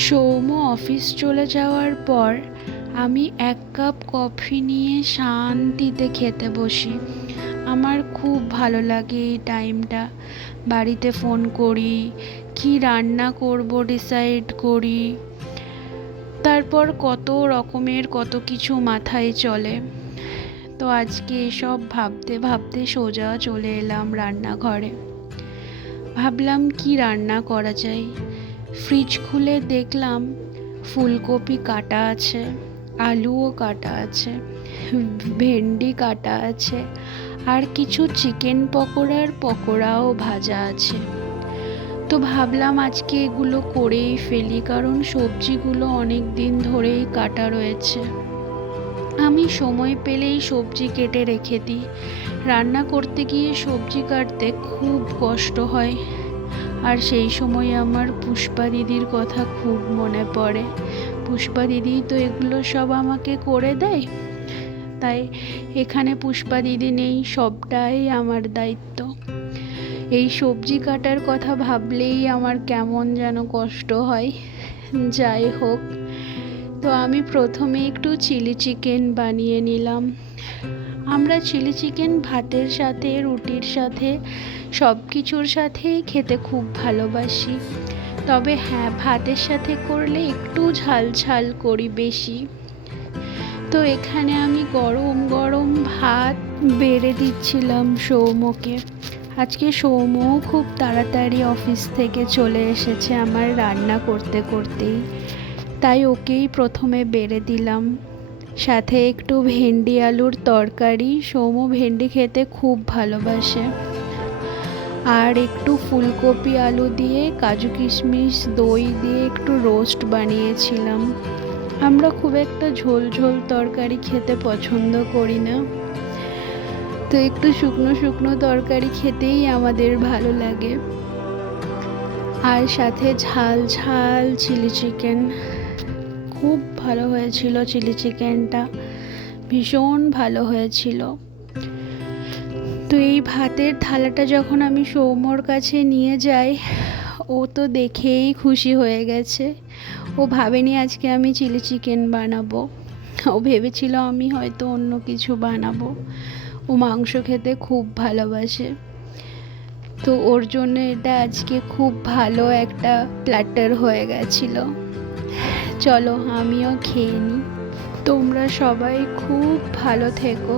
Soumya office চলে যাওয়ার পর আমি এক কাপ কফি নিয়ে শান্তিতে খেতে বসি। আমার খুব ভালো লাগে এই টাইমটা। বাড়িতে ফোন করি, কি রান্না করব ডিসাইড করি, তারপর কত রকমের কত কিছু মাথায় চলে। তো আজকে এসব ভাবতে ভাবতে সোজা চলে এলাম রান্নাঘরে। ভাবলাম কি রান্না করা যায়। ফ্রিজ খুলে দেখলাম ফুলকপি কাটা আছে, আলুও কাটা আছে, ভেন্ডি কাটা আছে, আর কিছু চিকেন পকোড়ার পকোড়াও ভাজা আছে। তো ভাবলাম আজকে এগুলো করেই ফেলি, কারণ সবজিগুলো অনেক দিন ধরেই কাটা রয়েছে। আমি সময় পেলেই সবজি কেটে রেখে দিই। রান্না করতে গিয়ে সবজি কাটতে খুব কষ্ট হয়। আর সেই সময় আমার পুষ্পা দিদির কথা খুব মনে পড়ে। পুষ্পা দিদি তো এগুলো সব আমাকে করে দেয়, তাই এখানে পুষ্পা দিদি নেই, সবটাই আমার দায়িত্ব। এই সবজি কাটার কথা ভাবলেই আমার কেমন যেন কষ্ট হয়। যাই হোক, তো আমি প্রথমে একটু চিলি চিকেন বানিয়ে নিলাম। আমরা চিলি চিকেন ভাতের সাথে, রুটির সাথে, সব কিছুর সাথেই খেতে খুব ভালোবাসি। তবে হ্যাঁ, ভাতের সাথে করলে একটু ঝাল ঝাল করি বেশি। তো এখানে আমি গরম গরম ভাত বেড়ে দিচ্ছিলাম সৌম্যকে। আজকে সৌম্যও খুব তাড়াতাড়ি অফিস থেকে চলে এসেছে আমার রান্না করতে করতেই, তাই ওকেই প্রথমে বেড়ে দিলাম। সাথে একটু ভেন্ডি আলুর তরকারি, সৌম্য ভেন্ডি খেতে খুব ভালোবাসে। আর একটু ফুলকপি আলু দিয়ে কাজু কিশমিশ দই দিয়ে একটু রোস্ট বানিয়েছিলাম। আমরা খুব একটা ঝোল ঝোল তরকারি খেতে পছন্দ করি না, তো একটু শুকনো শুকনো তরকারি খেতেই আমাদের ভালো লাগে। আর সাথে ঝাল ঝাল চিলি চিকেন, খুব ভালো হয়েছিল চিলি চিকেনটা, ভীষণ ভালো হয়েছিল। তো এই ভাতের থালাটা যখন আমি সৌম্যর কাছে নিয়ে যাই, ও তো দেখেই খুশি হয়ে গেছে। ও ভাবেনি আজকে আমি চিলি চিকেন বানাবো, ও ভেবেছিল আমি হয়তো অন্য কিছু বানাবো। ও মাংস খেতে খুব ভালোবাসে, তো ওর জন্য এটা আজকে খুব ভালো একটা প্ল্যাটার হয়ে গেছিল। চলো আমিও খেয়ে নিই। তোমরা সবাই খুব ভালো থেকো।